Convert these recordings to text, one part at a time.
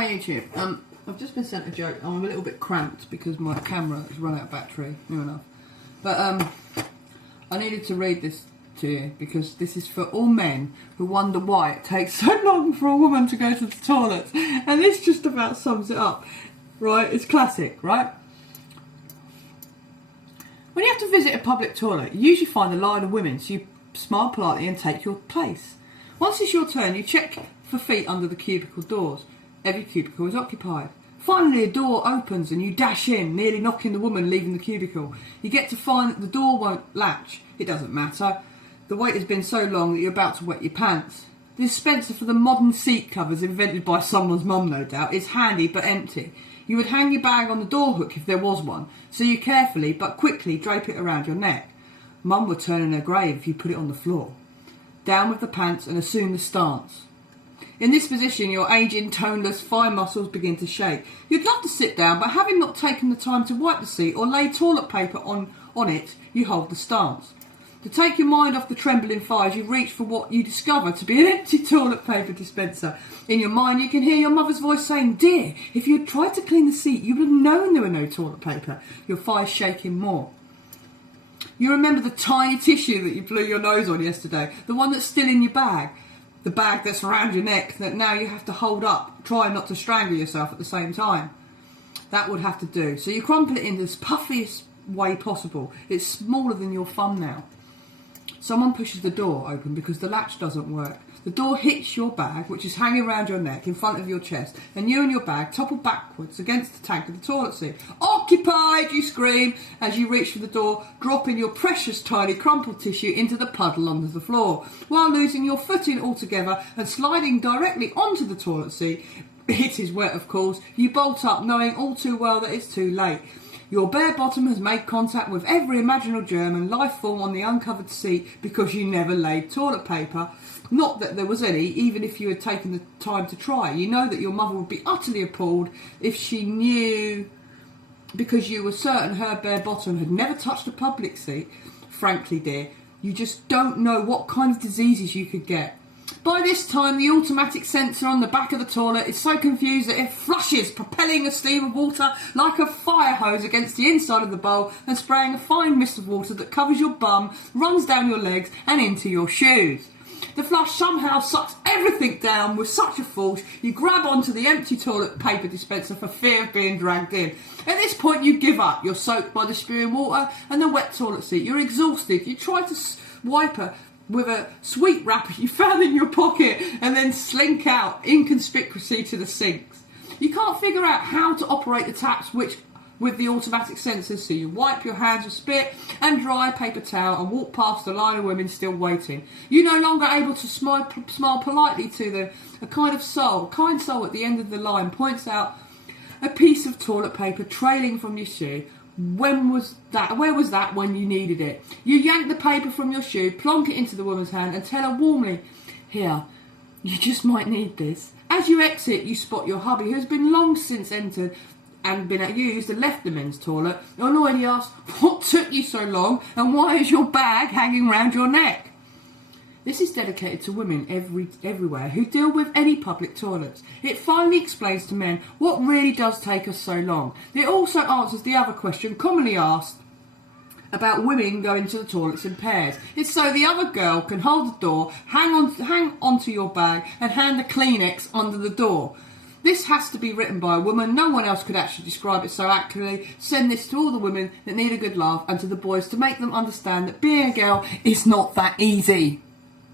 Hi YouTube. I've just been sent a joke. I'm a little bit cramped because my camera has run out of battery, near enough. But I needed to read this to you because this is for all men who wonder why it takes so long for a woman to go to the toilet. And this just about sums it up. Right? It's classic, right? When you have to visit a public toilet, you usually find a line of women, so you smile politely and take your place. Once it's your turn, you check for feet under the cubicle doors. Every cubicle is occupied. Finally, a door opens and you dash in, nearly knocking the woman leaving the cubicle. You get to find that the door won't latch. It doesn't matter. The wait has been so long that you're about to wet your pants. The dispenser for the modern seat covers, invented by someone's mum no doubt, is handy but empty. You would hang your bag on the door hook if there was one, so you carefully but quickly drape it around your neck. Mum would turn in her grave if you put it on the floor. Down with the pants and assume the stance. In this position, your ageing, toneless, fine muscles begin to shake. You'd love to sit down, but having not taken the time to wipe the seat or lay toilet paper on it, you hold the stance. To take your mind off the trembling thighs, you reach for what you discover to be an empty toilet paper dispenser. In your mind, you can hear your mother's voice saying, "Dear, if you had tried to clean the seat, you would have known there were no toilet paper." Your thighs shaking more. You remember the tiny tissue that you blew your nose on yesterday, the one that's still in your bag. The bag that's around your neck that now you have to hold up, trying not to strangle yourself at the same time. That would have to do. So you crumple it in the puffiest way possible. It's smaller than your thumb now. Someone pushes the door open because the latch doesn't work. The door hits your bag, which is hanging around your neck in front of your chest, and you and your bag topple backwards against the tank of the toilet seat. "Occupied!" you scream as you reach for the door, dropping your precious tiny crumpled tissue into the puddle under the floor, while losing your footing altogether and sliding directly onto the toilet seat. It is wet, of course. You bolt up, knowing all too well that it's too late. Your bare bottom has made contact with every imaginable germ and life form on the uncovered seat because you never laid toilet paper. Not that there was any, even if you had taken the time to try. You know that your mother would be utterly appalled if she knew, because you were certain her bare bottom had never touched a public seat. Frankly, dear, you just don't know what kind of diseases you could get. By this time, the automatic sensor on the back of the toilet is so confused that it flushes, propelling a stream of water like a fire hose against the inside of the bowl and spraying a fine mist of water that covers your bum, runs down your legs and into your shoes. The flush somehow sucks everything down with such a force, you grab onto the empty toilet paper dispenser for fear of being dragged in. At this point, you give up. You're soaked by the spewing water and the wet toilet seat. You're exhausted. You try to wipe her with a sweet wrapper you found in your pocket and then slink out inconspicuously to the sinks. You can't figure out how to operate the taps with the automatic sensors, so you wipe your hands with spit and dry paper towel and walk past the line of women still waiting. You're no longer able to smile politely to them. A kind soul at the end of the line points out a piece of toilet paper trailing from your shoe. When was that? Where was that when you needed it? You yank the paper from your shoe, plonk it into the woman's hand and tell her warmly, "Here, you just might need this." As you exit, you spot your hubby, who has been long since entered and been used and left the men's toilet. Annoyed, he asks, "What took you so long and why is your bag hanging round your neck?" This is dedicated to women everywhere who deal with any public toilets. It finally explains to men what really does take us so long. It also answers the other question commonly asked about women going to the toilets in pairs. It's so the other girl can hold the door, hang onto your bag and hand the Kleenex under the door. This has to be written by a woman. No one else could actually describe it so accurately. Send this to all the women that need a good laugh and to the boys to make them understand that being a girl is not that easy.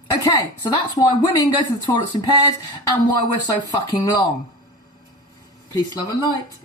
Okay, so that's why women go to the toilets in pairs and why we're so fucking long. Peace, love and light.